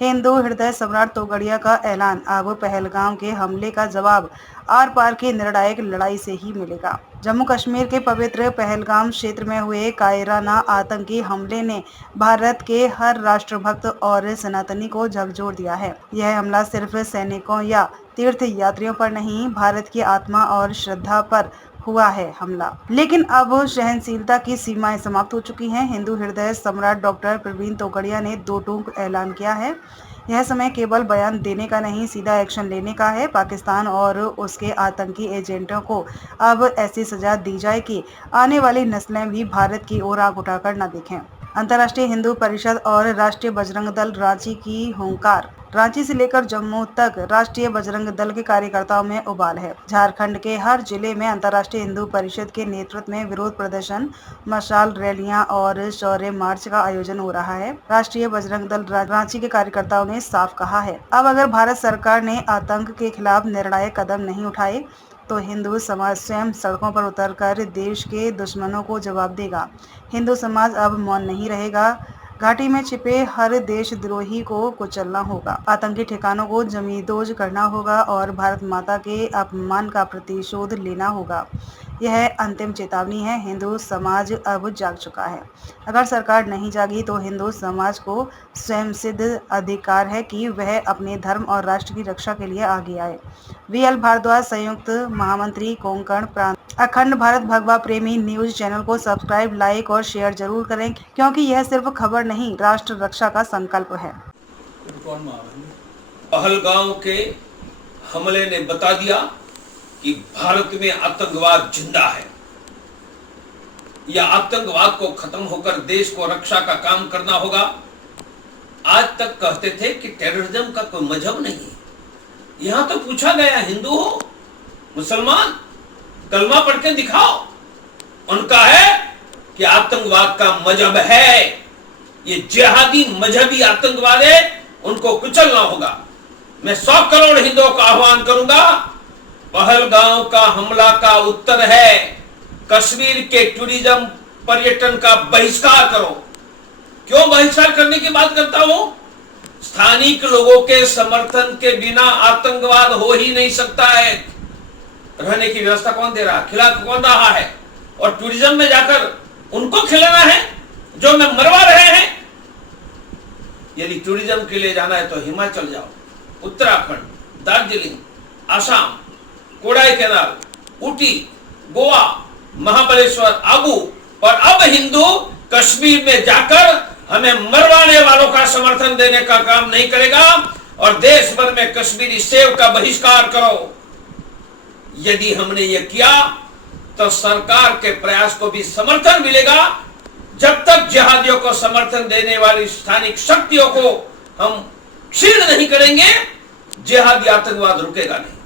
हिंदू हृदय सम्राट तोगड़िया का ऐलान, अब पहलगाम के हमले का जवाब आर पार की निर्णायक लड़ाई से ही मिलेगा। जम्मू कश्मीर के पवित्र पहलगाम क्षेत्र में हुए कायराना आतंकी हमले ने भारत के हर राष्ट्रभक्त और सनातनी को झकझोर दिया है। यह हमला सिर्फ सैनिकों या तीर्थ यात्रियों पर नहीं, भारत की आत्मा और श्रद्धा पर हुआ है हमला। लेकिन अब सहनशीलता की सीमाएं समाप्त हो चुकी हैं। हिंदू हृदय सम्राट डॉक्टर प्रवीण तोगड़िया ने दो टूक ऐलान किया है। यह समय केवल बयान देने का नहीं, सीधा एक्शन लेने का है। पाकिस्तान और उसके आतंकी एजेंटों को अब ऐसी सजा दी जाए कि आने वाली नस्लें भी भारत की ओर आंख उठाकर न देखें। अंतर्राष्ट्रीय हिंदू परिषद और राष्ट्रीय बजरंग दल रांची की हुंकार। रांची से लेकर जम्मू तक राष्ट्रीय बजरंग दल के कार्यकर्ताओं में उबाल है। झारखंड के हर जिले में अंतर्राष्ट्रीय हिंदू परिषद के नेतृत्व में विरोध प्रदर्शन, मशाल रैलियां और शौर्य मार्च का आयोजन हो रहा है। राष्ट्रीय बजरंग दल रांची के कार्यकर्ताओं ने साफ कहा है, अब अगर भारत सरकार ने आतंक के खिलाफ निर्णायक कदम नहीं उठाए तो हिंदू समाज स्वयं सड़कों पर उतरकर देश के दुश्मनों को जवाब देगा। हिंदू समाज अब मौन नहीं रहेगा। घाटी में छिपे हर देशद्रोही को कुचलना होगा, आतंकी ठिकानों को जमींदोज करना होगा और भारत माता के अपमान का प्रतिशोध लेना होगा। यह अंतिम चेतावनी है। हिंदू समाज अब जाग चुका है। अगर सरकार नहीं जागी तो हिंदू समाज को स्वयं सिद्ध अधिकार है कि वह अपने धर्म और राष्ट्र की रक्षा के लिए आगे आए। वीएल भारद्वाज, संयुक्त महामंत्री, कोंकण प्रांत। अखंड भारत भगवा प्रेमी न्यूज चैनल को सब्सक्राइब, लाइक और शेयर जरूर करें, क्योंकि यह सिर्फ खबर नहीं, राष्ट्र रक्षा का संकल्प है। पहलगाम के हमले ने बता दिया कि भारत में आतंकवाद जिंदा है। या आतंकवाद को खत्म होकर देश को रक्षा का काम करना होगा। आज तक कहते थे कि टेररिज्म का कोई मजहब नहीं है। यहां तो पूछा गया, हिंदू हो, मुसलमान, कलमा पढ़ के दिखाओ। उनका है कि आतंकवाद का मजहब है, ये जिहादी मजहबी आतंकवाद है, उनको कुचलना होगा। मैं 100 करोड़ हिंदुओं का आह्वान करूंगा, पहलगाम का हमला का उत्तर है कश्मीर के टूरिज्म पर्यटन का बहिष्कार करो। क्यों बहिष्कार करने की बात करता हूं? स्थानिक लोगों के समर्थन के बिना आतंकवाद हो ही नहीं सकता है। रहने की व्यवस्था कौन दे रहा, खिला कौन रहा है? और टूरिज्म में जाकर उनको खिलाना है जो में मरवा रहे हैं। यदि टूरिज्म के लिए जाना है तो हिमाचल जाओ, उत्तराखंड, दार्जिलिंग, आसाम, कोडाई कैनाल, ऊटी, गोवा, महाबलेश्वर, आबू। और अब हिंदू कश्मीर में जाकर हमें मरवाने वालों का समर्थन देने का काम नहीं करेगा और देश भर में कश्मीरी सेव का बहिष्कार करो। यदि हमने यह किया तो सरकार के प्रयास को भी समर्थन मिलेगा। जब तक जिहादियों को समर्थन देने वाली स्थानिक शक्तियों को हम क्षीण नहीं करेंगे, जिहादी आतंकवाद रुकेगा नहीं।